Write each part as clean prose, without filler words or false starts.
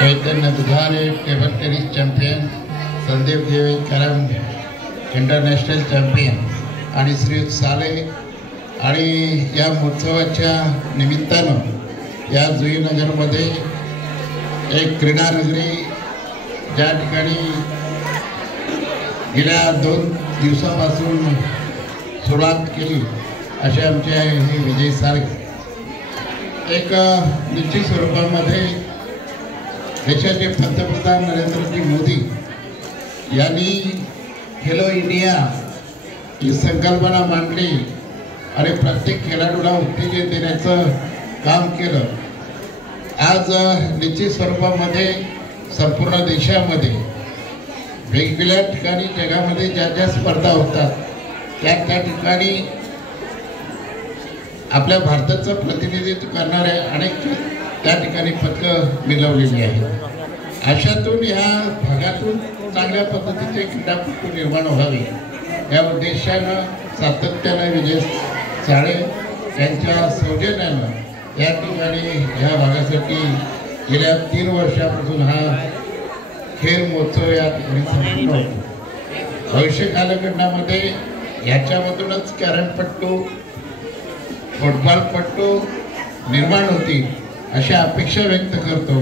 चैतन्य दुधारे table tennis champion, Sandeep देवी carrom international champion आणि श्री साले आणि या महोत्सवाच्या निमित्तानं या जुईनगरमध्ये एक क्रीडा नगरी ज्या ठिकाणी गेल्या 2 दिवसापासून सुरुवात केली असे आमचे हे विजय सारखे एक निश्चित स्वरूपामध्ये देशाचे पंतप्रधान नरेंद्रजी मोदी यांनी खेलो इंडिया ही संकल्पना मांडली आणि प्रत्येक खेळाडूला उत्तेजन देण्याचं काम केलं। आज निश्चित स्वरूपामध्ये संपूर्ण देशामध्ये वेगवेगळ्या ठिकाणी जगामध्ये ज्या ज्या स्पर्धा होतात त्या ठिकाणी आपल्या भारताचं प्रतिनिधित्व करणारे अनेक त्या ठिकाणी पदकं मिळवलेली आहेत। अशातून ह्या भागातून चांगल्या पद्धतीचे क्रीडापटू निर्माण व्हावे या उद्देशानं सातत्यानं विजय साळे यांच्या सौजन्यानं या ठिकाणी ह्या भागासाठी गेल्या 3 वर्षापासून हा खेळ महोत्सव या ठिकाणी संपन्न होतो। भविष्य कालखंडामध्ये याच्यामधूनच कॅरमपट्टू फुटबॉलपट्टू निर्माण होतील अशी अपेक्षा व्यक्त करतो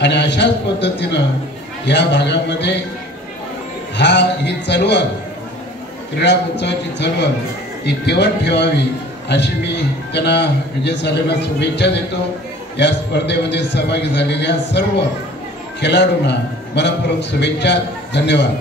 आणि अशाच पद्धतीनं या भागामध्ये ही चळवळ क्रीडा महोत्सवाची चळवळ ही तेवढ ठेवावी अशी मी त्यांना विजय सालेंना शुभेच्छा देतो। या स्पर्धेमध्ये सहभागी झालेल्या सर्व खेळाडूंना मनपूर्वक शुभेच्छा। धन्यवाद।